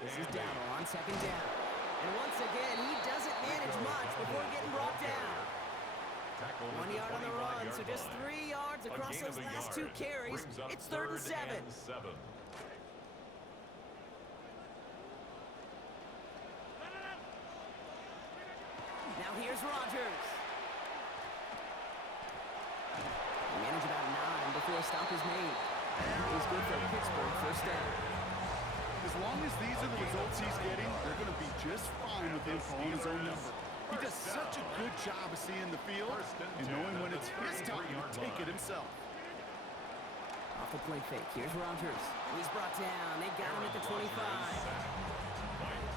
This is Dowdle on second down. And once again, he doesn't manage much before getting brought down. 1 yard on the run, so just 3 yards across those last 2 carries. It's 3rd and 7. Now here's Rodgers. They manage about 9 before a stop is made. He's good for Pittsburgh, first down. As long as these are the results he's getting, they're going to be just fine with him calling his own number. He does such a good job of seeing the field and knowing when it's his time to take it himself. Off the play fake, here's Rodgers. He's brought down. They got him at the 25.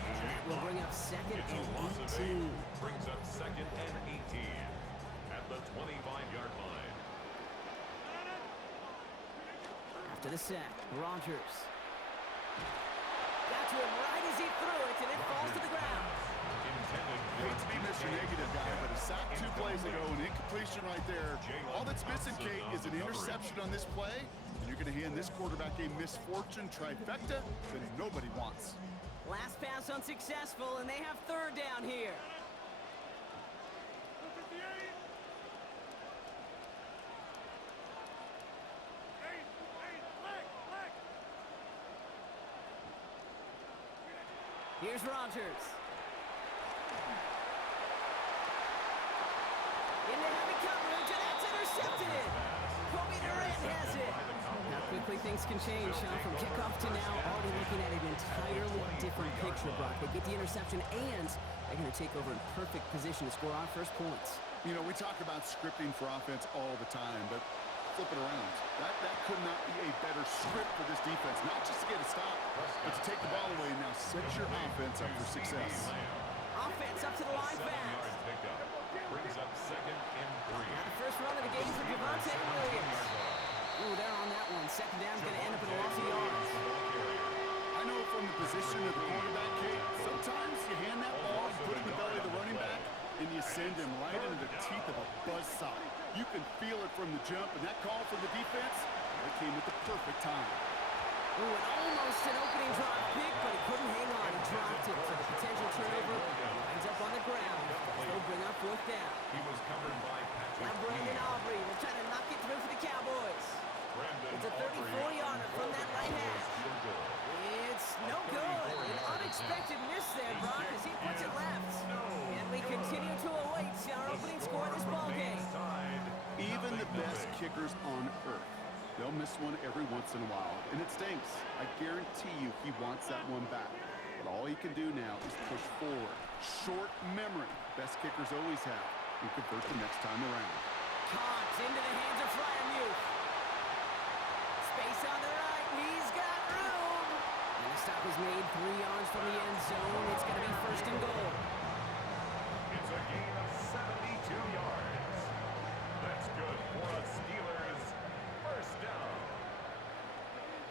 And that will bring up 2nd and 18. Brings up 2nd and 18 at the 25-yard line. After the sack, Rodgers. Got to him right as he threw it, and it falls to the ground. I hate to be Mr. Negative guy, but a sack 2 plays ago, an incompletion right there. All that's missing, Kate, is an interception on this play, and you're going to hand this quarterback a misfortune trifecta that nobody wants. Last pass unsuccessful, and they have 3rd down here. Here's Rodgers. Into heavy coverage, and that's intercepted. Kobe Durant has it. How quickly things can change, huh? From kickoff to now, already looking at an entirely different picture, Brock. They get the interception, and they're going to take over in perfect position to score our first points. You know, we talk about scripting for offense all the time, but flip it around. That could not be a better script for this defense. Not just to get a stop, but to take the ball away and now set your offense up for success. Offense up to the line fast. Brings up 2nd and 3. Now the first run of the game for Javonte Williams. Ooh, they're on that one. 2nd down's going to end up in a loss of yards. I know from the position of the quarterback, Kate, sometimes you hand that ball and put it in the belly of the running back, and you send him right into the teeth of a buzzsaw. You can feel it from the jump, and that call from the defense, it came at the perfect time. Ooh, and almost an opening drop pick, but he couldn't hang on. He dropped it for the potential turnover. Winds up on the ground. They'll bring up 4th down. He was covered by Patrick. Now Brandon Aubrey will try to knock it through for the Cowboys. It's a 34-yarder from that right hash. It's no good. An unexpected miss there, Brock, as he puts it left. And we continue to await our opening score of this ballgame. Even the best kickers on earth, they'll miss one every once in a while, and it stinks. I guarantee you he wants that one back. But all he can do now is push forward. Short memory, best kickers always have, and convert the next time around. Caught into the hands of Fryermuth. Space on the right, he's got room. And the stop is made 3 yards from the end zone. It's going to be 1st and goal. It's a gain of 72 yards. That's good for the Steelers. 1st down.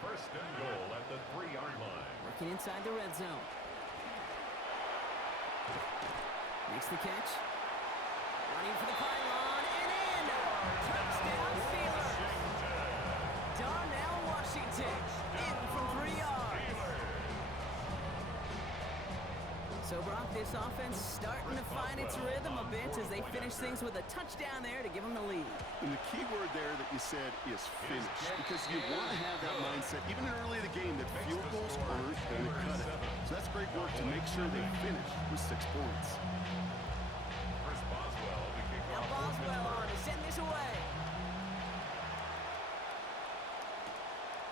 1st and goal at the 3-yard line. Working inside the red zone. Makes the catch. Running for the pylon and in. Touchdown Steelers. Darnell Washington in from 3 yards. So, Brock, this offense starting to find its rhythm a bit as they finish things with a touchdown there to give them the lead. And the key word there that you said is finish, because you want to have that mindset, even early in the game, that field goals aren't going to cut it. So that's great work to make sure they finish with 6 points. Now Boswell on to send this away.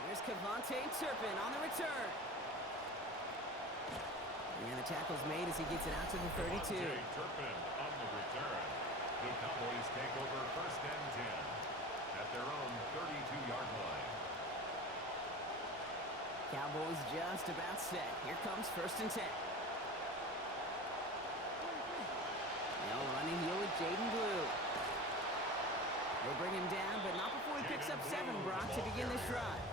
Here's Kevontae Turpin on the return. And the tackle's made as he gets it out to the 32. Turpin on the return. The Cowboys take over 1st and 10 at their own 32-yard line. Cowboys just about set. Here comes 1st and 10. Now running heel with Jaden Blue. They'll bring him down, but not before he picks up 7, Brock, to begin this drive.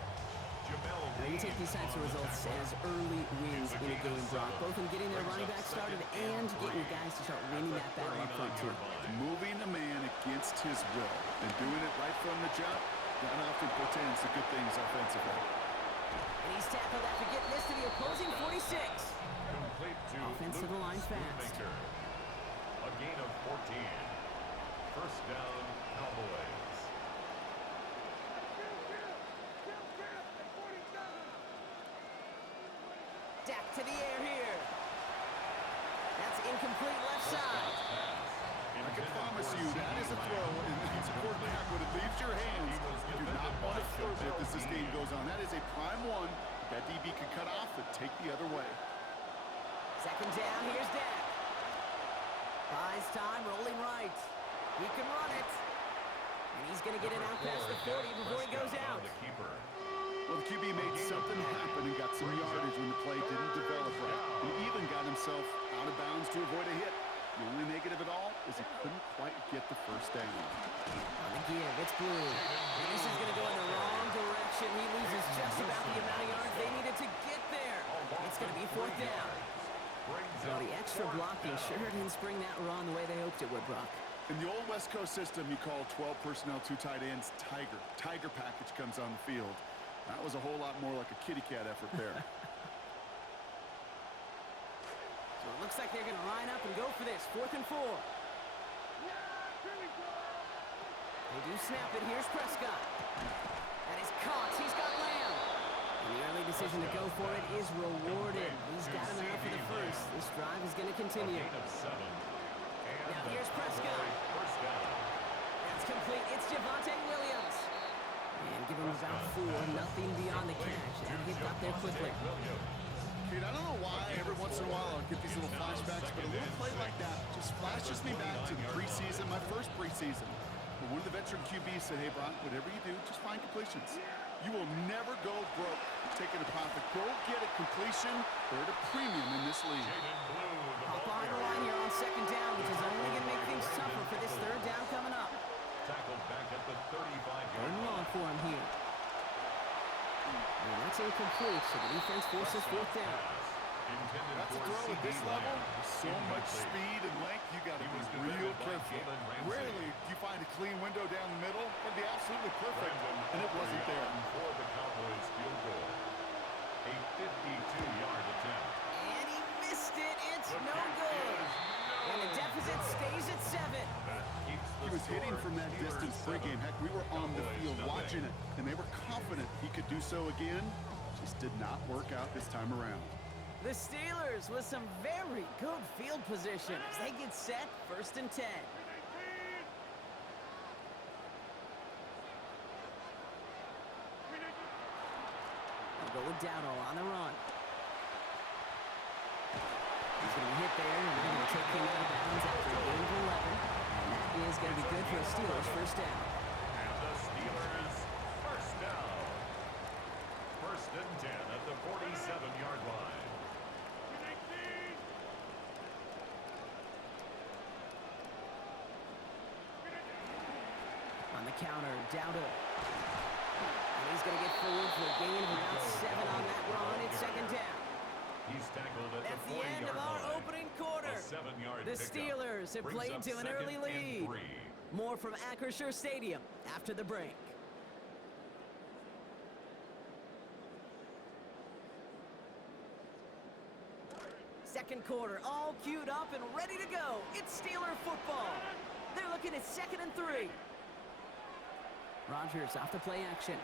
Now you take these types of results as early wins in a game, Brock, both in getting their running back started and getting guys to start winning that battle up front, too. Moving a man against his will and doing it right from the jump, that often portends to good things offensively. And he's tackled after getting this to the opposing 46. Complete to Offense to the line fast. Schoonmaker. A gain of 14. First down, Cowboys. Dak to the air here. That's incomplete left side. I can promise you that is a throw, and it's a quarterback when it leaves your hands. You do not want to throw it as this game goes on. That is a prime one. That DB can cut off and take the other way. Second down, here's Dak. Buys time, rolling right. He can run it. And he's going to get it out past the 40 before he goes out. The keeper. Well, the QB made something happen and got some yardage when the play didn't develop right. He even got himself out of bounds to avoid a hit. The only negative at all is he couldn't quite get the first down. On the give, it's Blue. And this is going to go in the wrong direction. He loses just about the amount of yards they needed to get there. It's going to be fourth down. Well, the extra blocking sure didn't spring that run the way they hoped it would, Brock. In the old West Coast system, you call 12 personnel, 2 tight ends, Tiger. Tiger package comes on the field. That was a whole lot more like a kitty cat effort there. So it looks like they're going to line up and go for this. 4th and 4. They do snap it. Here's Prescott. That is caught. He's got Lamb. And the early decision to go for it is rewarded. He's got him enough for the first. This drive is going to continue. Now here's Prescott. That's complete. It's Javonte Williams. And give him about 4. Nothing beyond the catch. That hit got there quickly. Kate, I don't know why every once in a while I'll get these little flashbacks, but a little play like that just flashes me back to the preseason, my first preseason. But one of the veteran QBs said, hey, Brock, whatever you do, just find completions. You will never go broke taking a profit. Go get a completion. They're at a premium in this league. Hop behind the line here on second down, which is only going to make things tougher for this third down coming up. Tackled back at the 35-yard Going long for him here. And that's incomplete, so the defense forces fourth down. That's a throw at this level. With so much speed and length, you got to be real careful. Rarely do you find a clean window down the middle. It'd be absolutely perfect, and it wasn't there. For the Cowboys field goal. A 52-yard attempt. And he missed it. It's no good. And the deficit stays at 7. He was hitting from that distance pregame. Heck, we were on the field watching it, and they were confident he could do so again. Just did not work out this time around. The Steelers with some very good field position as they get set, 1st and 10. They'll go with Dowdle on the run. He's going to be hit there, and they're going to take him out of bounds after a gain of 11. And that is going to be good for the Steelers' first down. And the Steelers first down. 1st and 10 at the 47-yard line. On the counter, Dowdle. And he's going to get forward for a gain of about 7 on that run. It's second down. He's tackled at That's the the end 40-yard of our line. opening quarter. A 7-yard The pickup. Steelers have Brings played up to an early 2nd and lead. 3. More from Acrisure Stadium after the break. Second quarter, all queued up and ready to go. It's Steeler football. They're looking at 2nd and 3. Rodgers off the play action.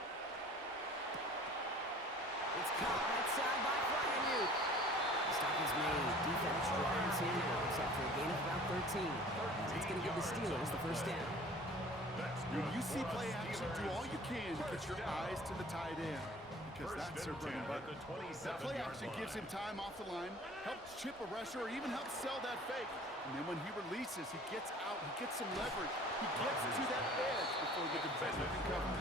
It's caught outside by Flanagan. The stop is made. Defense drives him out after a gain of about 13. That's going to give the Steelers the first down. When you see play action, do all you can to get your eyes to the tight end, because that's their bread and butter. That play action gives him time off the line, helps chip a rusher, or even helps sell that fake. And then when he releases, he gets out, he gets some leverage. He gets to that edge before the defender can cover.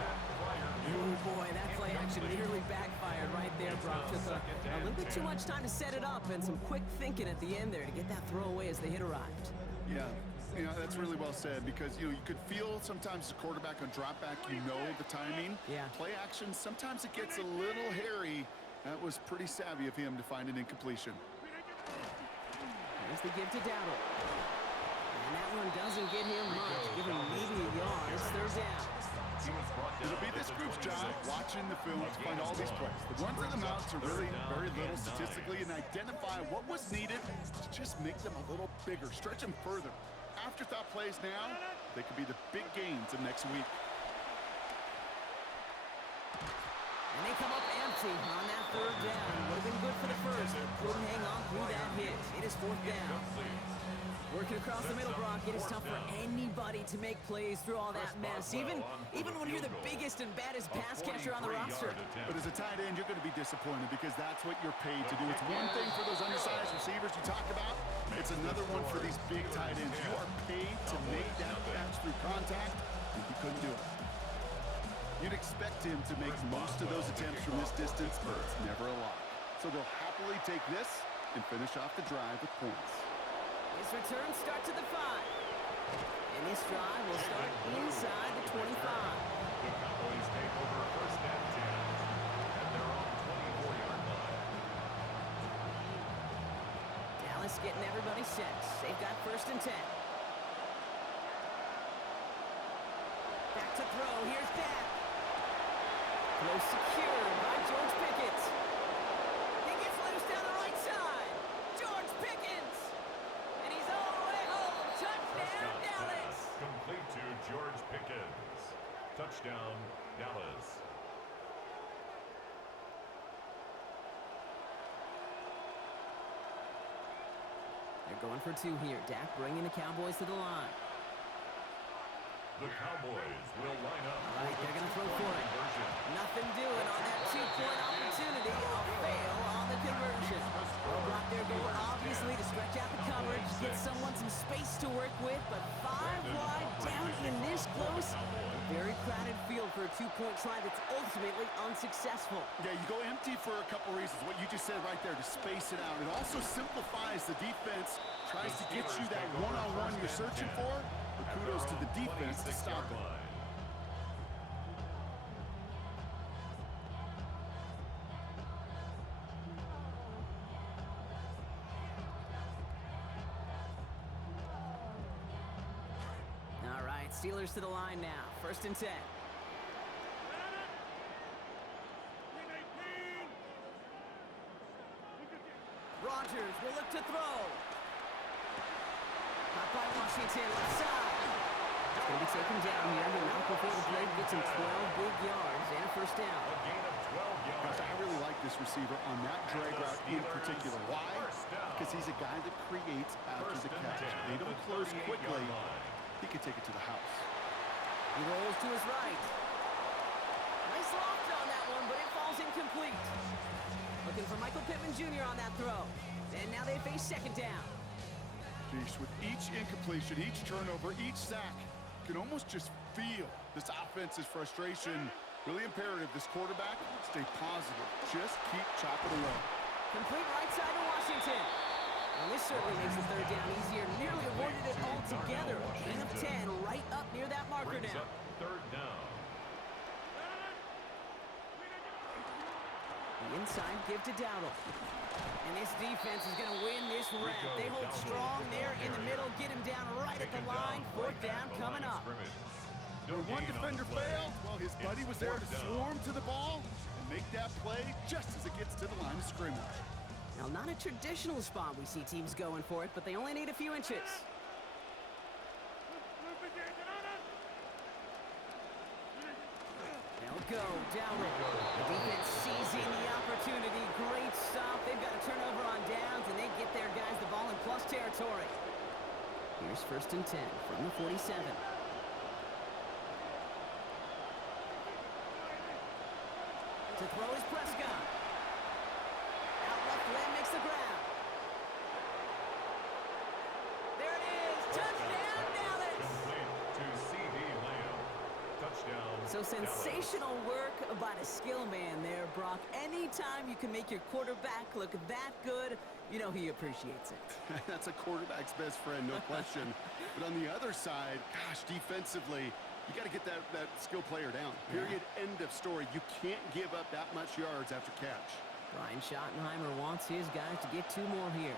Oh boy, that play action nearly backfired right there, Brock. Took a little bit too much time to set it up and some quick thinking at the end there to get that throw away as the hit arrived. Yeah, you know, that's really well said, because you could feel sometimes the quarterback on drop back, the timing. Yeah. Play action, sometimes it gets a little hairy. That was pretty savvy of him to find an incompletion. There's the give to Dowdle. And that one doesn't get him much. Give him maybe a yard. It's third down. He was brought down. It'll be this group's job watching the film to find all these plays. The ones that amount to really very little statistically and identify what was needed to just make them a little bigger, stretch them further. Afterthought plays now, they could be the big gains of next week. And they come up empty on that third down. Would have been good for the first. Couldn't hang on through that hit. It is fourth down. Working across the middle, Brock, it is tough for anybody to make plays through all that mess, even when you're the biggest and baddest pass catcher on the roster. But as a tight end, you're going to be disappointed because that's what you're paid to do. It's one thing for those undersized receivers you talk about. It's another one for these big tight ends. You are paid to make that catch through contact, and he couldn't do it. You'd expect him to make most of those attempts from this distance, but it's never a lot. So they'll happily take this and finish off the drive with points. His return starts at the 5. And this drive will start inside the 25. The Cowboys take over first and 10. And they're on the 24-yard line. Dallas getting everybody set. They've got first and 10. Back to throw. Here's Dak. Throw secured by George Pickens. He gets loose down the right side. George Pickens. And he's all the way home. Touchdown, Dallas. Complete to George Pickens. Touchdown, Dallas. They're going for 2 here. Dak bringing the Cowboys to the line. The Cowboys will line up. All right, they're going to throw for it. Nothing doing on that 2-point opportunity. A fail on the conversion. Well, Brock, their goal obviously to stretch out the coverage, get someone some space to work with, but 5 wide down in this close. A very crowded field for a 2-point try that's ultimately unsuccessful. Yeah, you go empty for a couple reasons. What you just said right there, to space it out. It also simplifies the defense, tries to get you that one-on-one you're searching for. But kudos to the defense to stop it. All right, Steelers to the line now. First and 10. Rodgers will look to throw. Caught by Washington, left side. It's going to be taken down here, but not before the play gets him 12 big yards and a first down. A gain of 12 yards. Gosh, I really like this receiver on that drag route in particular. Why? Because he's a guy that creates after the catch. They don't close quickly. He can take it to the house. He rolls to his right. Nice loft on that one, but it falls incomplete. Looking for Michael Pittman Jr. on that throw. And now they face second down. Geesh, with each incompletion, each turnover, each sack, you can almost just feel this offense's frustration. Really imperative, this quarterback, stay positive. Just keep chopping away. Complete right side to Washington. And this certainly makes the third down easier. Nearly avoided it altogether. A gain of 10 right up near that marker now. Third down. The inside give to Dowdle. And this defense is going to win this rep. They hold strong there in the middle. Get him down right at the line. Fourth down coming up. When one defender failed, well, his buddy was there to swarm to the ball and make that play just as it gets to the line of scrimmage. Now, not a traditional spot we see teams going for it, but they only need a few inches. They'll go. Dowdle. The defense seizing the opportunity. Great stop. They've got a turnover on downs, and they get their guys the ball in plus territory. Here's first and 10 from the 47. To throw is Prescott. Out left, Lamb makes the ground. There it is. Touchdown, Dallas. Complete to C.D. Lamb. Touchdown. So sensational work by the skill man there, Brock. Anytime you can make your quarterback look that good, you know he appreciates it. That's a quarterback's best friend, no question. But on the other side, gosh, defensively, you got to get that skill player down. Period. End of story. You can't give up that much yards after catch. Brian Schottenheimer wants his guys to get 2 more here.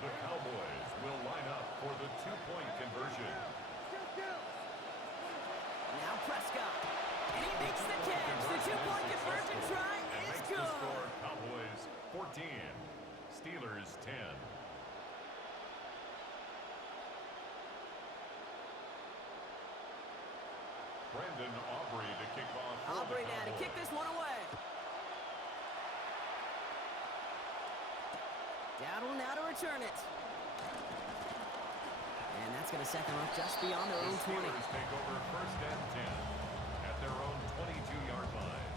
The Cowboys will line up for the 2-point conversion. Now Prescott. And he makes the catch. The two-point conversion try is Makes the good. score Cowboys 14, Steelers 10. Brandon Aubrey to kick off. Aubrey now to kick this one away. Dowdle now to return it. And that's going to set them up just beyond their own 20. Steelers take over first and 10 at their own 22-yard line.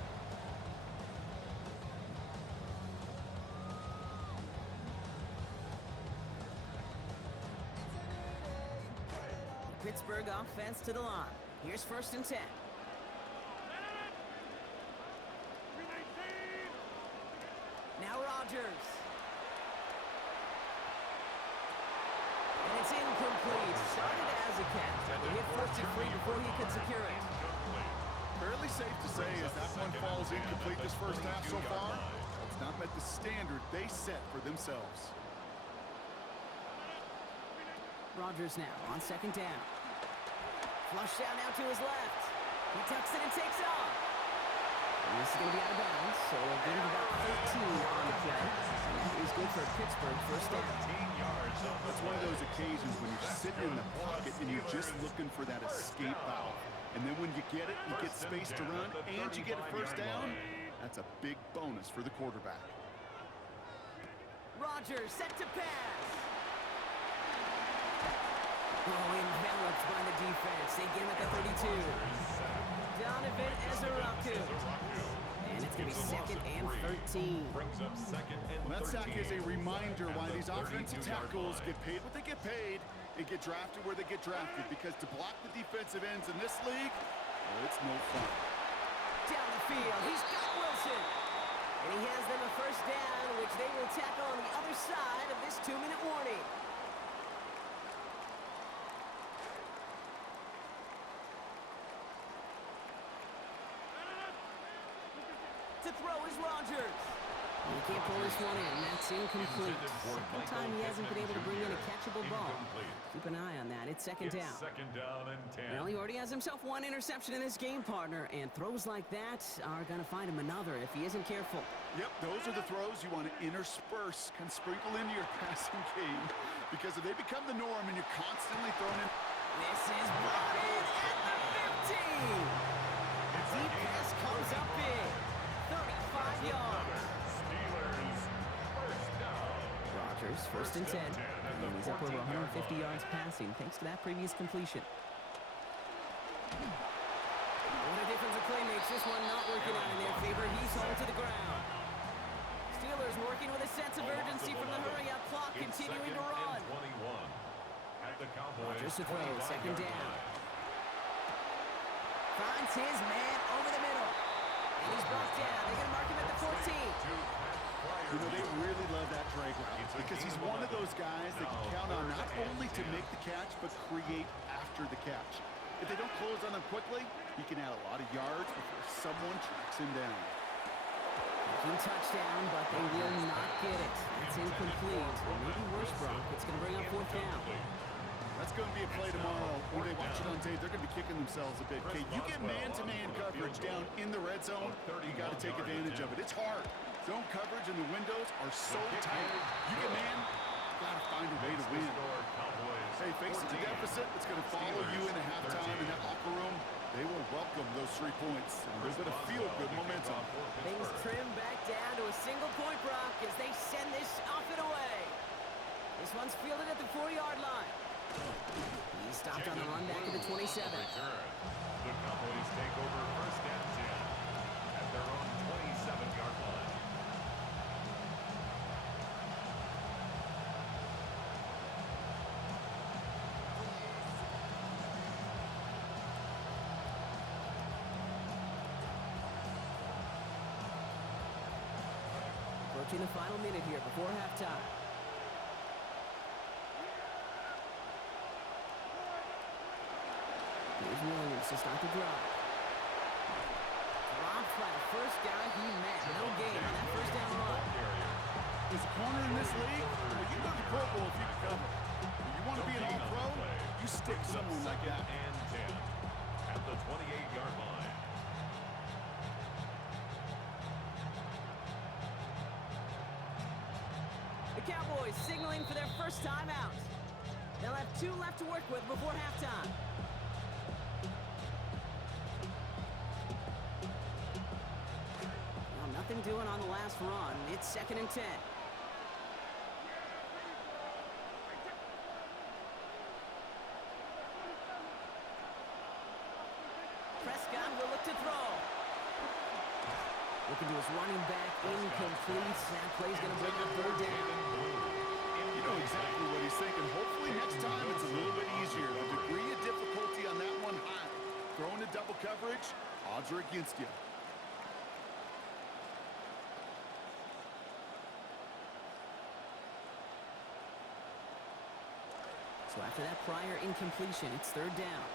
Pittsburgh offense to the line. Here's first and 10. Now Rodgers. And it's incomplete. Started as a catch, but he hit first and free before he could secure it. Fairly safe to say as that one falls incomplete this first half so far. It's not met the standard they set for themselves. Rodgers now on second down. Flush down now to his left. He tucks it and takes it off. And this is going to be out of bounds, so we'll give him about 13 on the play. And that is good for Pittsburgh first down. That's one of those occasions when you're sitting in the pocket and you're just looking for that escape valve. And then when you get it, you get space to run, and you get a first down. That's a big bonus for the quarterback. Rodgers set to pass. Oh, enveloped by the defense. They get him at the 32. Donovan Ezeraku. And it's going to be second and 13. Brings up second and 13. That sack is a reminder why these offensive tackles get paid what they get paid and get drafted where they get drafted, because to block the defensive ends in this league, well, it's no fun. Down the field, he's got Wilson. And he has them a first down, which they will tackle on the other side of this 2-minute warning. To throw is Rodgers. He can't pull this one in. That's incomplete. Second time he hasn't been able to bring in a catchable ball. Keep an eye on that. It's second down. Second down and 10. Well, he already has himself one interception in this game, partner, and throws like that are going to find him another if he isn't careful. Yep, those are the throws you want to intersperse and sprinkle into your passing game, because if they become the norm and you're constantly throwing in... This is brought in at the 15. Deep pass comes up big. 35 yards. Steelers first down. Rodgers, first and 10. And he's up over 150 yards passing thanks to that previous completion. What a difference a play makes. This one not working out in their favor. He's hauled to the ground. Steelers working with a sense of urgency from the hurry-up clock, continuing to run. 21 at the Cowboys. Rodgers to throw, second down. Finds his man over the middle. And he's brought down. They're going to mark him at the 14. You know, they really love that drag route because he's one of those guys that can count on not only to make the catch, but create after the catch. If they don't close on him quickly, he can add a lot of yards before someone tracks him down. Taking touchdown, but they will not get it. That's incomplete. Or maybe worse, Brock. It's going to bring up fourth down. That's going to be a play tomorrow. When they watch it on tape, they're going to be kicking themselves a bit. Okay, you get man-to-man coverage down in the red zone, you got to take advantage of it. It's hard. Zone coverage and the windows are so tight. You get man, got to find a way to win. Hey, facing the deficit, it's going to follow you into halftime in that locker room. They will welcome those 3 points. And there's been a feel-good momentum. Things trim back down to a single point, Brock, as they send this off and away. This one's fielded at the 4-yard line. He stopped on the run back at the 27. The Cowboys take over first and 10 at their own 27-yard line. Approaching the final minute here before halftime. Here's Williams to start the drive. Dropped by the first guy he met. No gain on that first down run. There's a corner in this league. Well, you go to the Pro Bowl if you can cover. If you want to be an all-pro, you stick someone like that. And 10 at at the 28-yard line. The Cowboys signaling for their first time out. They'll have 2 left to work with before halftime. Well, nothing doing on the last run. It's 2nd and 10. Prescott will look to throw. Looking to his running back, incomplete. That play's going to bring up 3rd down. You know exactly what he's thinking. Hopefully next time it's a little bit easier. The degree of difficulty on that one high. Throwing to double coverage, odds are against you. So after that prior incompletion, it's 3rd down.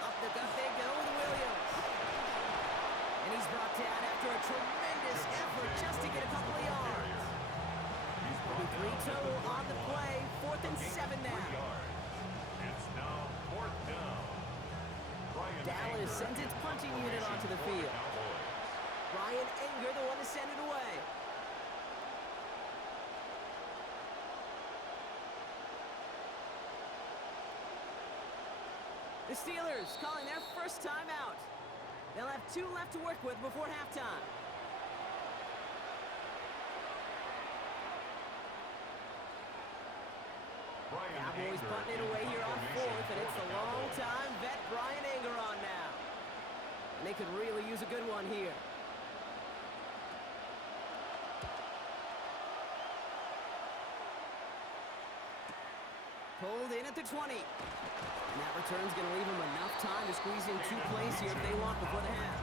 Up they go with Williams. And he's brought down after a tremendous effort just to get a couple of yards. Maybe 3 total on the play. 4th and 7 now. It's now 4th down. Dallas sends its punting unit onto the field. Brian Anger, the one to send it away. The Steelers calling their first time out. They'll have 2 left to work with before halftime. Cowboys punting it away here on 4th, and it's the long-time vet Brian Anger on now. And they could really use a good one here. Pulled in at the 20. And that return's going to leave them enough time to squeeze in 2 plays here if they want before the half.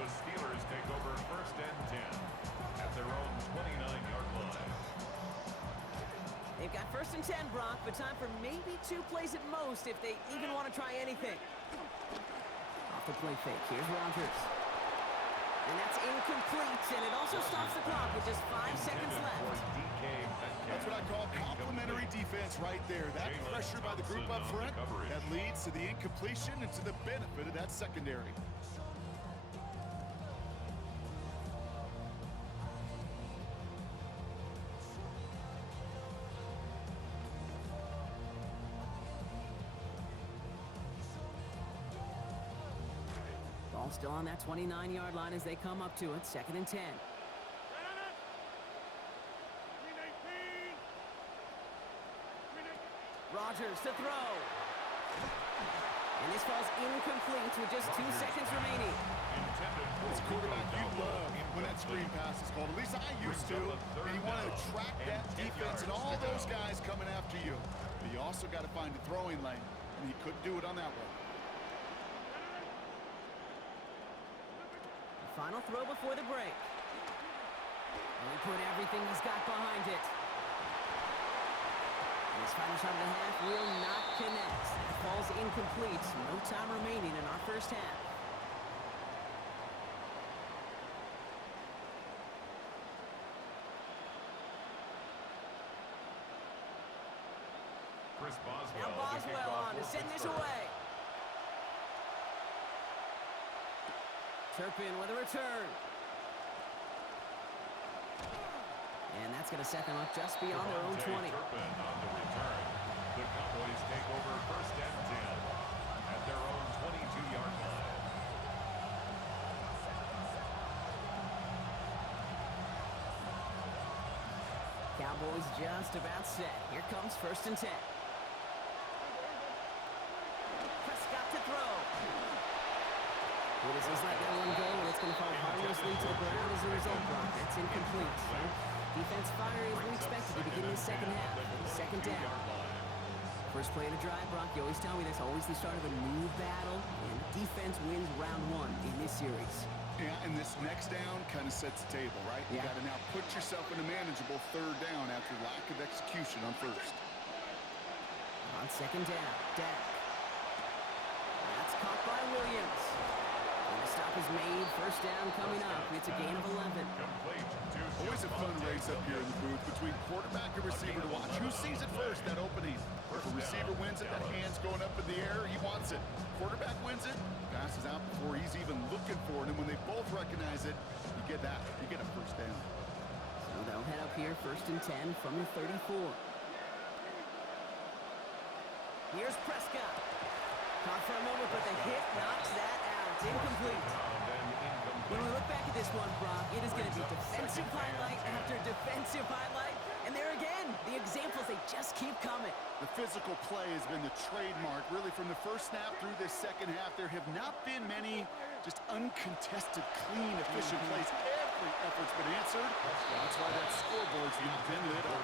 The Steelers take over 1st and 10 at their own 29-yard line. They've got 1st and 10, Brock, but time for maybe 2 plays at most if they even want to try anything. Off the play fake. Here's Rodgers. And that's incomplete, and it also stops the clock with just 5 seconds left. That's what I call complimentary defense right there. That pressure by the group up front, that leads to the incompletion and to the benefit of that secondary. Ball still on that 29-yard line as they come up to it. 2nd and 10. Rodgers to throw. And this falls incomplete with just 2 seconds remaining. It's quarterback you love when that screen pass is called. At least I used to. And you want to attract that defense and all those guys coming after you. But you also got to find a throwing lane. And he couldn't do it on that one. The final throw before the break. And he put everything he's got behind it. His final shot of the half will not connect. That falls incomplete. No time remaining in our first half. Chris Boswell. Now Boswell on to send this away. Turpin with a return. And that's going to set them up just beyond their own 20. Turpin on the return. The Cowboys take over 1st and 10 at their own 22-yard line. Cowboys just about set. Here comes 1st and 10. Prescott to throw. Well, this is like that one go, and it's going to fall harmlessly to the ground as a result, Brock. That's incomplete. So defense fire as we expected to begin this second half. 2nd down. First play of the drive, Brock, you always tell me that's always the start of a new battle, and defense wins round 1 in this series. Yeah, and this next down kind of sets the table, right? You got to now put yourself in a manageable 3rd down after lack of execution on 1st. On 2nd down, Dak. That's caught by Williams. And The stop is made. First down coming up. It's a gain of 11. Complete to Always a fun race up here in the booth between quarterback and receiver to watch. Who sees it first, that opening? If a receiver wins it, that hand's going up in the air, he wants it. Quarterback wins it, passes out before he's even looking for it, and when they both recognize it, you get that. You get a first down. So they'll head up here, 1st and 10 from the 34. Here's Prescott. Caught for a moment, but the hit knocks that out. Incomplete. When we look back at this one, Brock, it is going to be defensive highlight after defensive highlight. And there again, the examples, they just keep coming. The physical play has been the trademark, really, from the first snap through this second half. There have not been many just uncontested, clean, efficient plays. Every effort's been answered. That's why that scoreboard's been lit up.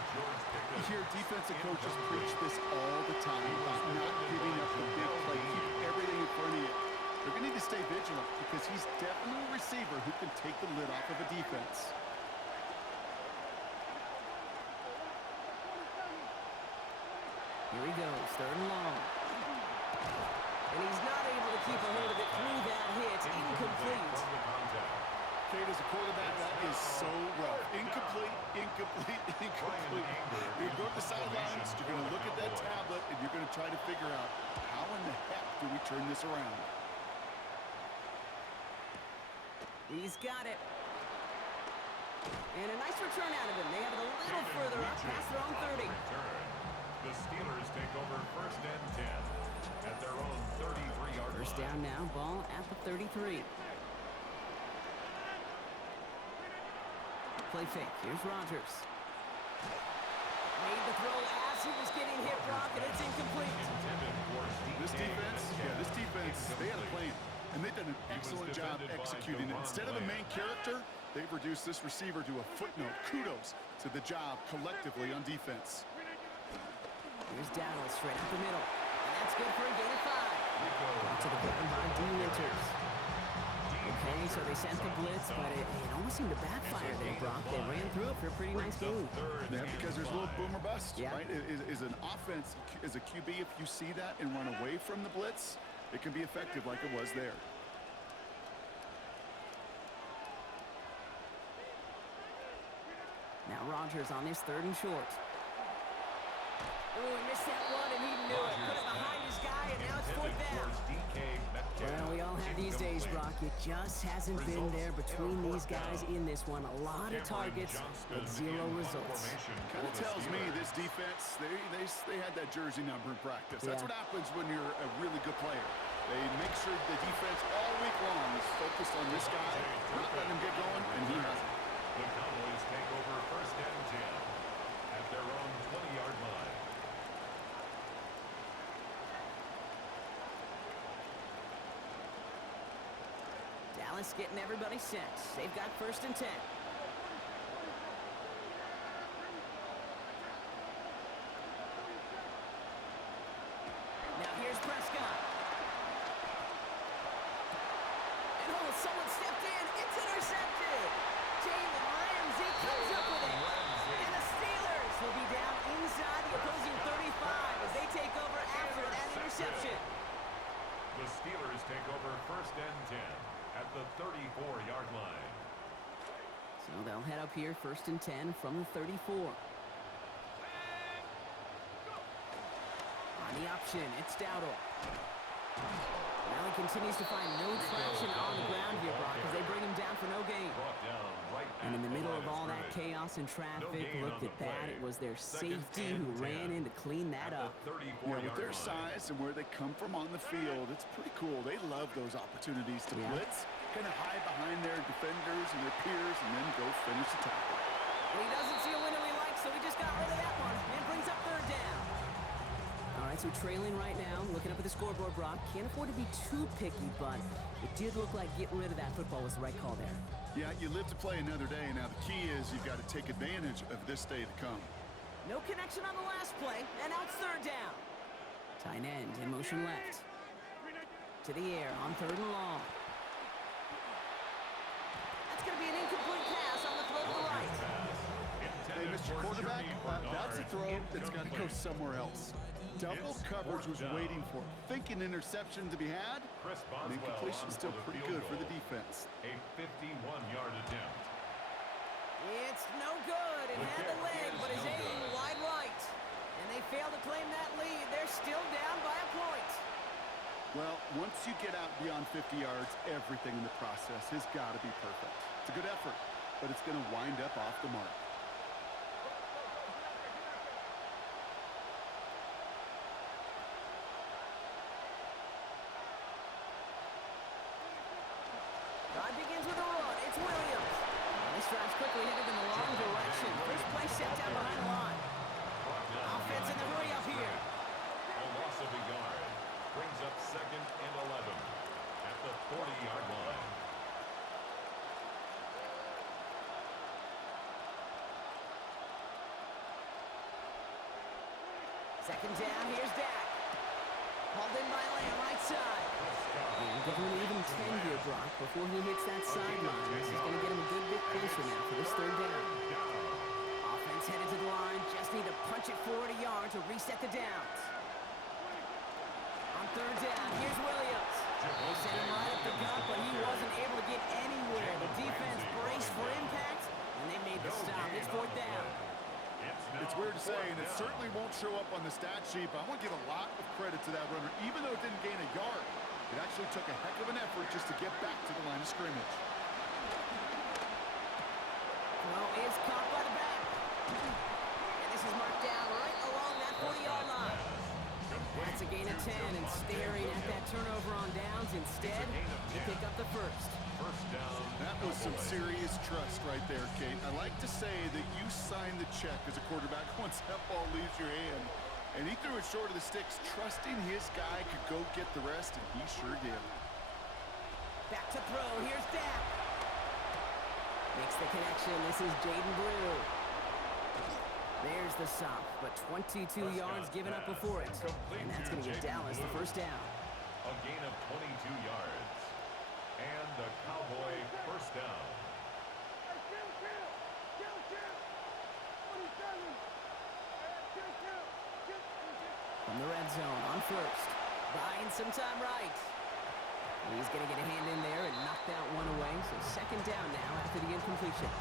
You hear defensive coaches preach this all the time about not giving up the big play. Keep everything in front of you. They're going to need to stay vigilant because he's definitely a receiver who can take the lid off of a defense. Here he goes, 3rd and long. And he's not able to keep a hold of it through that hit. Incomplete. Kate, as a quarterback, that is so rough. Incomplete, incomplete, incomplete. You're going to go to the sidelines, you're going to look at that tablet, and you're going to try to figure out how in the heck do we turn this around. He's got it. And a nice return out of him. They have it a little further up past their own 30. The Steelers take over 1st and 10 at their own 33-yard line. First down now, ball at the 33. Play fake. Here's Rodgers. Made the throw as he was getting hit, Brock, and it's incomplete. This defense, they had a plan, and they've done an excellent job executing it. Instead of a main character, they've reduced this receiver to a footnote. Kudos to the job collectively on defense. Here's Dowdle straight up the middle. And that's good for a gain of 5. To the ground by D. Winters. Okay, so they sent the blitz, but it almost seemed to backfire there, Brock. They ran through it for a pretty nice game. Yeah, because there's a little boom or bust, yeah. right? Is an offense, as a QB, if you see that and run away from the blitz, it can be effective like it was there. Now Rodgers on his 3rd and short. Oh, he missed that one, and he knew it. Put it behind his guy, and now it's 4th down. Well, we all have these days, Brock. It just hasn't been there between these guys in this one. A lot of targets, but 0 results. Kind of tells me this defense, they had that jersey number in practice. That's what happens when you're a really good player. They make sure the defense all week long is focused on this guy, not letting him get going, and he hasn't. The Cowboys take over 1st and 10 at their own 20-yard line. Dallas getting everybody set. They've got 1st and 10. Now here's Prescott. And someone stepped in. It's intercepted. Jalen Ramsey comes up with it. And the Steelers will be down inside the opposing 35 as they take over after that interception. The Steelers take over 1st and 10 at the 34-yard line. So they'll head up here, 1st and 10 from the 34. On the option, it's Dowdle. Now he continues to find no traction on the ground here, Brock, as they bring him down for no gain. And in the middle of all that chaos and traffic, look at that. It was their safety who ran in to clean that up. Yeah, with their size and where they come from on the field, it's pretty cool. They love those opportunities to blitz, kind of hide behind their defenders and their peers, and then go finish the tackle. Well, he doesn't see a window he likes, so he just got rid of that one and brings up 3rd down. All right, so trailing right now, looking up at the scoreboard, Brock. Can't afford to be too picky, but it did look like getting rid of that football was the right call there. Yeah, you live to play another day. Now, the key is you've got to take advantage of this day to come. No connection on the last play, and now it's 3rd down. Tight end in motion left. To the air on 3rd and long. That's going to be an incomplete pass on the throw to the right. Hey, Mr. trust your quarterback? That's a throw that's got to go somewhere else. Double coverage was waiting for it. Thinking interception to be had, and incompletion still pretty good for the defense. A 51-yard attempt. It's no good. It had the leg, but is aimed wide right. And they fail to claim that lead. They're still down by a point. Well, once you get out beyond 50 yards, everything in the process has got to be perfect. It's a good effort, but it's going to wind up off the mark. Drive begins with a run. It's Williams. And this drive's quickly headed in the wrong direction. First play set down behind the line. Offense in the hurry up here. A loss of a yard. Brings up 2nd and 11 at the 40-yard line. Second down, here's Dak. Hauled in by Lamb, right side. And give him an even 10-year block before he hits that sideline. This is going to get him a good bit closer now for this third down. Offense headed to the line. Just need to punch it forward a yard to reset the downs. On third down, here's Williams. They sent him right up the gut, but he wasn't able to get anywhere. The defense braced for impact, and they made the stop. It's fourth down. It's weird to say, and it certainly won't show up on the stat sheet, but I want to give a lot of credit to that runner. Even though it didn't gain a yard, it actually took a heck of an effort just to get back to the line of scrimmage. Well, is caught by the back. And this is marked down right along that 40-yard line. That's a gain of 10, and staring at that turnover on downs instead, they pick up the first. First down. That was some serious trust right there, Kate. I like to say that you sign the check as a quarterback once that ball leaves your hand. And he threw it short of the sticks, trusting his guy could go get the rest, and he sure did. Back to throw. Here's Dak. Makes the connection. This is Jaden Blue. There's the stop, but 22 yards given up before it. And that's going to give Dallas the first down. A gain of 22 yards. And the Cowboy first down. From the red zone on first. Buying some time right. He's going to get a hand in there and knock that one away. So second down now after the incompletion.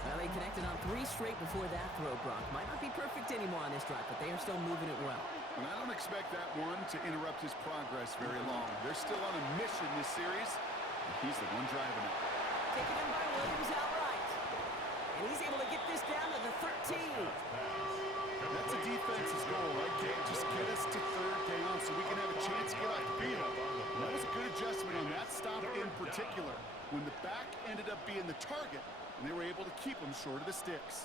Well, they connected on 3 straight before that throw, Brock. Might not be perfect anymore on this drive, but they are still moving it well. And I don't expect that one to interrupt his progress very long. They're still on a mission this series, and he's the one driving it. Taken in by Williams outright. And he's able to get this down to the 13. That's a defense's goal, right, Kate? Just get us to third down so we can have a chance to get off the field. And that was a good adjustment on that stop in particular, when the back ended up being the target, and they were able to keep him short of the sticks.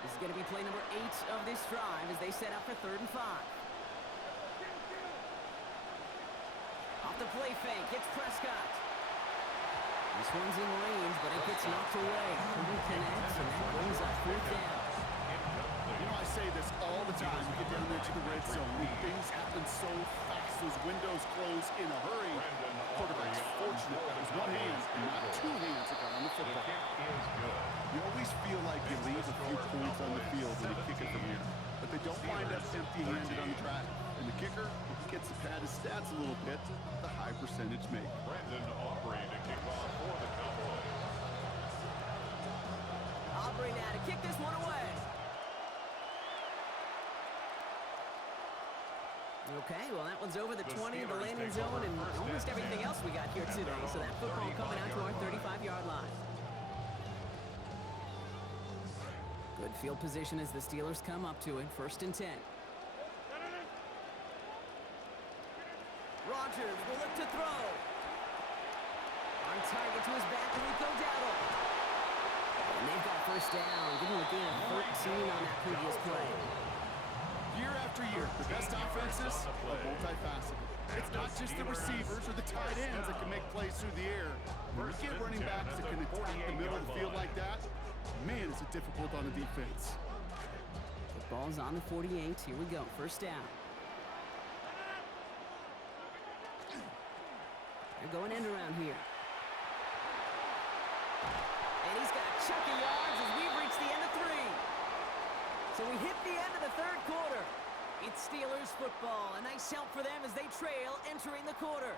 This is going to be play number 8 of this drive as they set up for 3rd and 5. Off the play fake, it's Prescott. This one's in range, but it gets knocked away. Couldn't connect, and that brings up 4th down. You know, I say this all the time. You get down there to the red zone. Things happen so fast. Those windows close in a hurry. Quarterback's fortunate that was one hand and not 2 hands that got on the football. You always feel like you leave a few points on the field when you kick it from here. But they don't wind up empty-handed on the track. And the kicker, if he gets to pad his stats a little bit, the high percentage make. Brandon Aubrey to kick off for the Cowboys. Aubrey now to kick this one away. Okay, well, that one's over the 20 of the landing zone and almost everything else we got here today. So that football coming out to our 35-yard line. Good field position as the Steelers come up to it. 1st and 10. Rodgers will look to throw. On target to his back, Rico Dowdle. And they've got first down. Give him a gain of 13 on that previous play. Year after year, the best offenses are multifaceted. It's not just the receivers or the tight ends that can make plays through the air. When you get running backs that can attack the middle of the field like that, man, is it difficult on the defense. Football's on the 48. Here we go. First down. They're going end around here. And he's got a chunk of yards as we've reached the end of 3. So we hit the end of the third quarter. It's Steelers football. A nice help for them as they trail entering the quarter.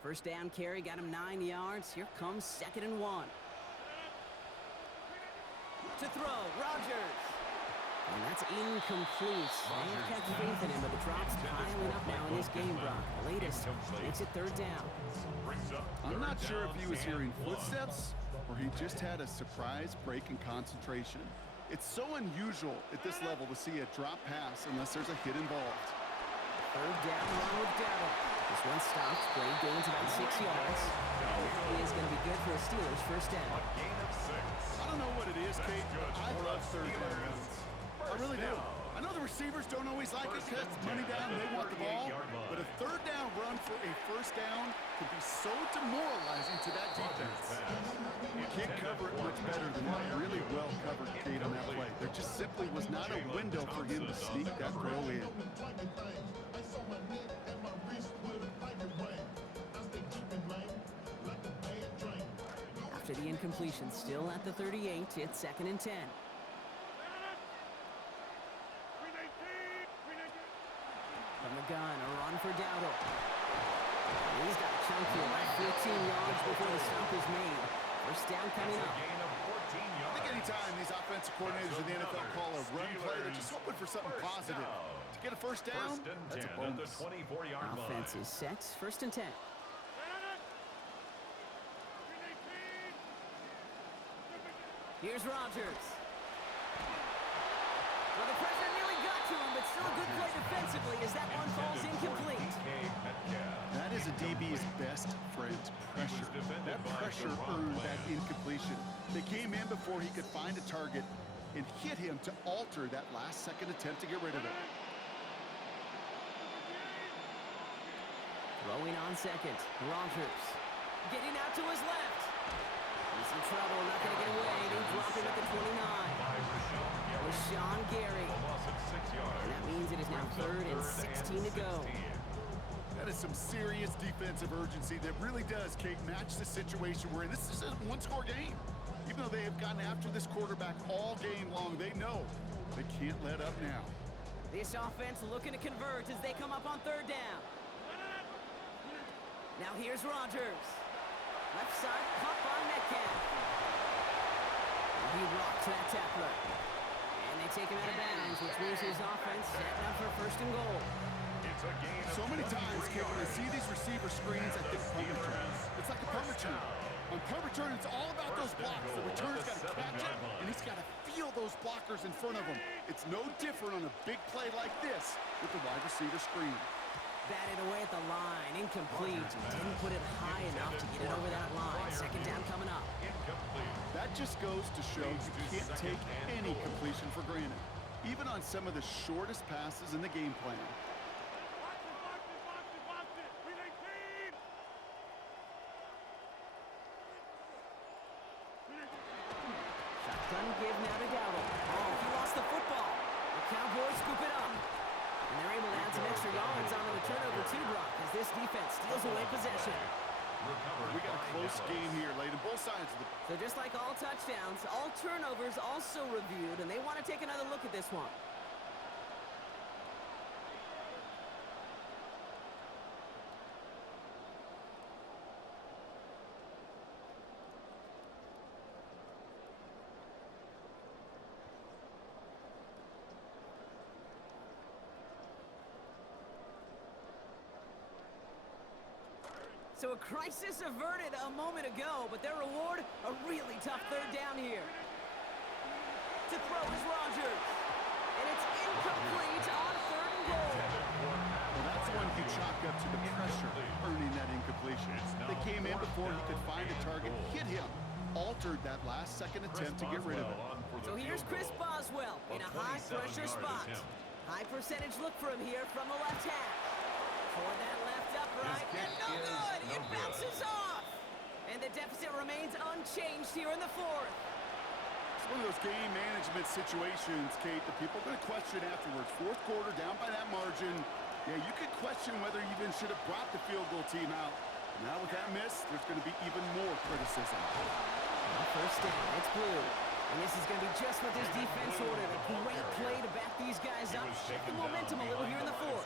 First down carry got him 9 yards. Here comes 2nd and 1. To throw, Rodgers. And that's incomplete. They have kept faith in him, but the drop's piling up now in this game, Brock. The latest makes it 3rd down. I'm not sure if he was hearing footsteps or he just had a surprise break in concentration. It's so unusual at this level to see a drop pass unless there's a hit involved. 3rd down run with Dowdle. This one stops. Brady gains about 6 yards. He is going to be good for a Steelers first down. A gain of 6. I don't know what it is, Kate, but I love 3rd down runs. I really do. I know the receivers don't always like it because it's money down and they want the ball, but a 3rd down run for a first down can be so demoralizing to that defense. You can't cover it much better than that really well covered Kate on that play. There just simply was not a window for him to sneak that throw in. After the incompletion, still at the 38, it's 2nd and 10. From the gun, a run for Dowdle. He's got a chunk here, about 14 yards before the stop is made. First down coming up. I think anytime these offensive coordinators in the NFL call a run play, they're just hoping for something positive. To get a first down, that's a bonus. Offense is set. 1st and 10. Here's Rodgers. Well, the pressure nearly got to him, but still a good play defensively as that one falls incomplete. That is a DB's best friend, pressure. That pressure earned that incompletion. They came in before he could find a target and hit him to alter that last-second attempt to get rid of it. Throwing on 2nd, Rodgers. Getting out to his left. He's in trouble, not going to get away. They drop him at the 29. Rashawn Gary. And that means it is now 3rd and 16 to go. That is some serious defensive urgency that really does, Kate, match the situation we're in. This is a one-score game. Even though they have gotten after this quarterback all game long, they know they can't let up now. This offense looking to convert as they come up on 3rd down. Now here's Rodgers. Left side, pump on Metcalf. He rocks that tackler. And they take him out of bounds, which means his offense setting up for 1st and goal. So many times, Kate, when I see these receiver screens, I think punt return. It's like a punt return. On punt return, it's all about those blocks. The returner's got to catch it, and he's got to feel those blockers in front of him. It's no different on a big play like this with the wide receiver screen. Batted away at the line, incomplete. Didn't put it high enough to get it over that line. 2nd down coming up. That just goes to show you can't take any completion for granted, even on some of the shortest passes in the game plan. Shotgun give now to Dowdle. Oh, he lost the football. The Cowboys scoop it up. And they're able to add some extra yards on the turnover too, Brock, as this defense steals away possession. We got a close game here, Layden. Both sides of the... So just like all touchdowns, all turnovers also reviewed, and they want to take another look at this one. So a crisis averted a moment ago, but their reward, a really tough 3rd down here. To throw is Rodgers. And it's incomplete on 3rd and goal. Well, that's one you chalk up to the pressure, earning that incompletion. They came in before he could find a target, hit him, altered that last-second attempt to get rid of it. So here's Chris Boswell in a high-pressure spot. High percentage look for him here from the left half. For that left upright, and no good! It bounces off! And the deficit remains unchanged here in the 4th. So one of those game management situations, Kate, that people are going to question afterwards. Fourth quarter, down by that margin. Yeah, you could question whether you even should have brought the field goal team out. Now with that miss, there's going to be even more criticism. First down, it's blue. And this is going to be just what this defense ordered. A great play to back these guys up. Shift the momentum a little here in the fourth.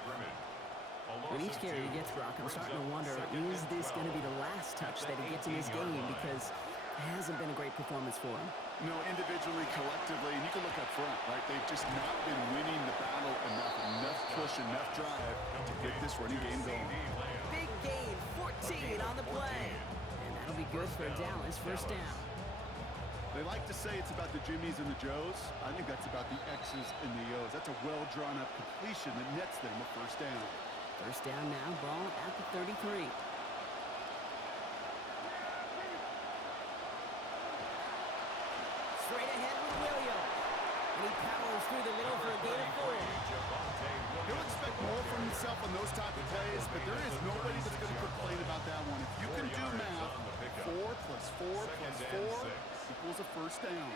When each carry he gets, Brock, I'm starting to wonder, is this going to be the last touch that he gets in this game? Because it hasn't been a great performance for him. No, individually, collectively, and you can look up front, right? They've just not been winning the battle enough push, enough drive to get this running game going. Big gain, 14 on the play. And that'll be good for Dallas. First down. They like to say it's about the Jimmies and the Joes. I think that's about the X's and the O's. That's a well-drawn-up completion that nets them a first down. First down now, ball at the 33. Straight ahead with Williams. And he powers through the middle for a gain of 4. He'll expect more from himself on those type of plays, but there is nobody that's going to complain about that one. If you can do math, 4 plus 4 plus 4 equals a first down.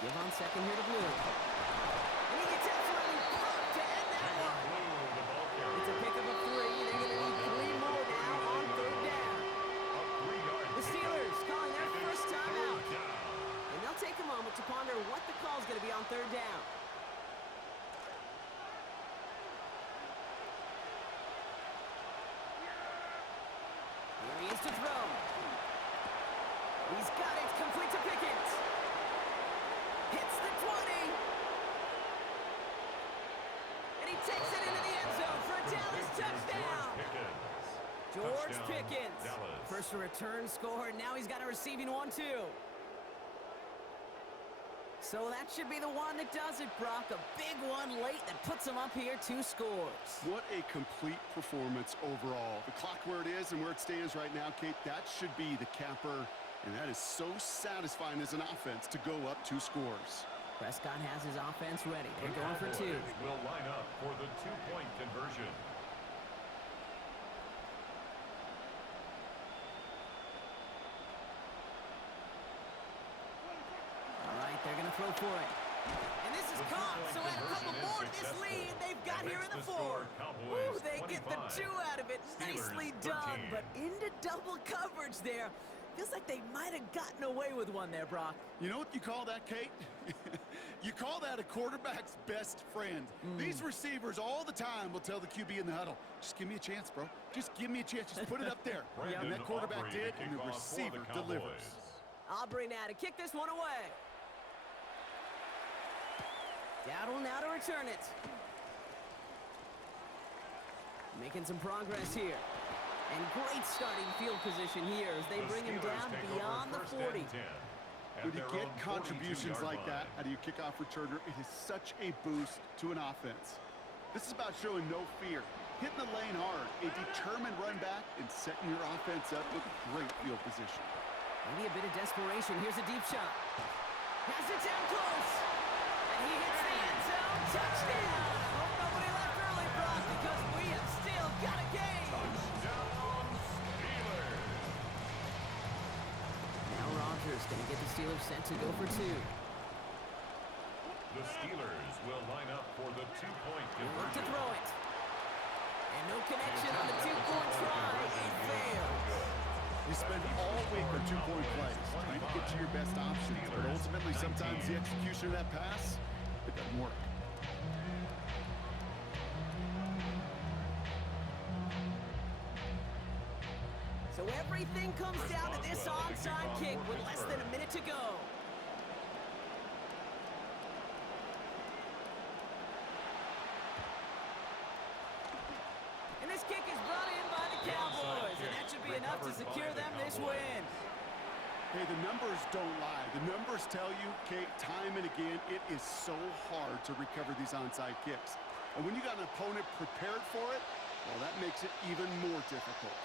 Give on second here to Blue. And he gets absolutely pumped to end that one. It's a pickup of 3. They're going to need 3 more now on third down. The Steelers calling their first time out. And they'll take a moment to ponder what the call is going to be on third down. Here he is to throw. He's got it, complete to Pickens. Hits the 20. And he takes it into the end zone for a Dallas touchdown. George Pickens. First a return score, and now he's got a receiving one, too. So that should be the one that does it, Brock. A big one late that puts him up here, 2 scores. What a complete performance overall. The clock where it is and where it stands right now, Kate, that should be the capper. And that is so satisfying as an offense to go up 2 scores. Prescott has his offense ready. They're going for 2. Will line up for the 2-point conversion. All right, they're going to throw for it. And this is caught, so add a couple more to this lead they've got here in the 4. Ooh, they get the 2 out of it. Nicely done, but into double coverage there. Feels like they might have gotten away with one there, Brock. You know what you call that, Kate? You call that a quarterback's best friend. These receivers all the time will tell the QB in the huddle, just give me a chance, bro. Just give me a chance. Just put it up there. And that quarterback did, and the receiver delivers. Aubrey now to kick this one away. Dowdle now to return it. Making some progress here. And great starting field position here as they bring him down beyond the 40. When you get contributions like that out of your kickoff returner, it is such a boost to an offense. This is about showing no fear, hitting the lane hard, a determined run back, and setting your offense up with great field position. Maybe a bit of desperation. Here's a deep shot. Has it down close. And he hits the end zone. Touchdown. I hope nobody left early, Brock, because we have still got a game. Going to get the Steelers set to go for 2. The Steelers will line up for the 2-point conversion. Look to throw it. And no connection on the 2-point try. It fails. You spend all week on 2-point plays, trying to get to your best options, but ultimately sometimes the execution of that pass, it doesn't work. So everything comes down to this onside kick with less than a minute to go. And this kick is brought in by the Cowboys, and that should be enough to secure them this win. Hey, the numbers don't lie. The numbers tell you, Kate, time and again, it is so hard to recover these onside kicks. And when you got an opponent prepared for it, well, that makes it even more difficult.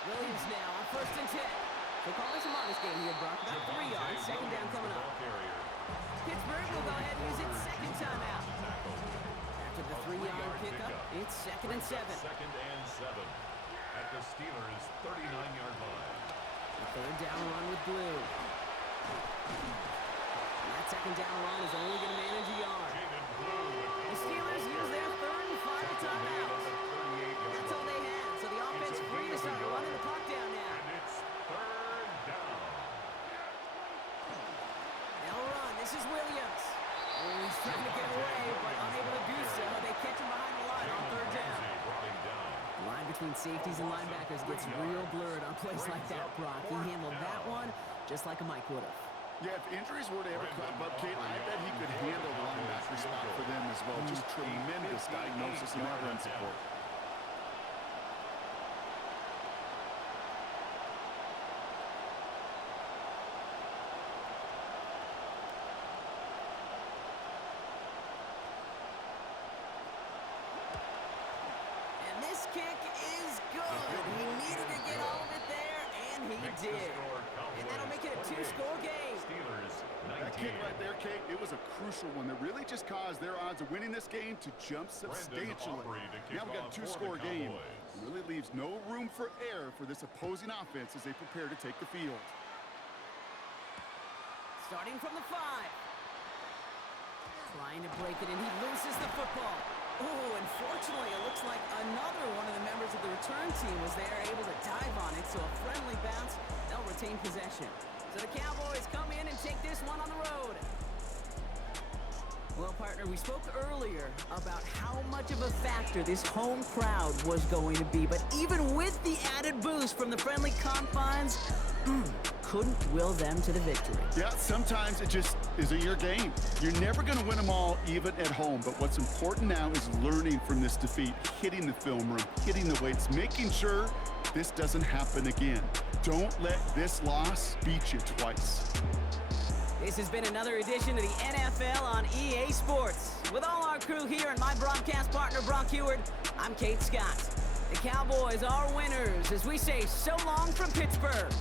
Williams now on 1st and 10. So call this a modest game here, Brock. About 3 yards. Second down coming up. Pittsburgh will go ahead and use its second timeout. After the 3-yard pickup, it's 2nd and 7. 2nd and 7. At the the Steelers' 39-yard line. A third down run with Blue. And that second down run is only going to manage a yard. The Steelers use their third and final timeout. That's all they had, so the offense free to start running the clock down now. And it's third down. They'll run. This is Williams. Oh, he's trying to get away, but unable to do so. They catch him behind the line on third down. The line between safeties and linebackers gets real blurred on plays like that, Brock. He handled that one just like a Mike would have. Yeah, if injuries were to ever crop up, Kate, I bet he could handle the linebacker spot for them as well. Just tremendous diagnosis and that run support. And this kick is good. He needed to get all of it there, and he did. And that'll make it a two-score game. Steelers, That kick right there, Kate, it was a crucial one that really just caused their odds of winning this game to jump substantially. Now we've got a two-score game. It really leaves no room for error for this opposing offense as they prepare to take the field. Starting from the 5. Trying to break it, and he loses the football. Oh, unfortunately, it looks like another one of the members of the return team was there, able to dive on it, so a friendly bounce. They'll retain possession. So the Cowboys come in and take this one on the road. Well, partner, we spoke earlier about how much of a factor this home crowd was going to be, but even with the added boost from the friendly confines, couldn't will them to the victory. Yeah, sometimes it just isn't your game. You're never going to win them all, even at home. But what's important now is learning from this defeat, hitting the film room, hitting the weights, making sure this doesn't happen again. Don't let this loss beat you twice. This has been another edition of the NFL on EA Sports. With all our crew here and my broadcast partner, Brock Heward, I'm Kate Scott. The Cowboys are winners as we say so long from Pittsburgh.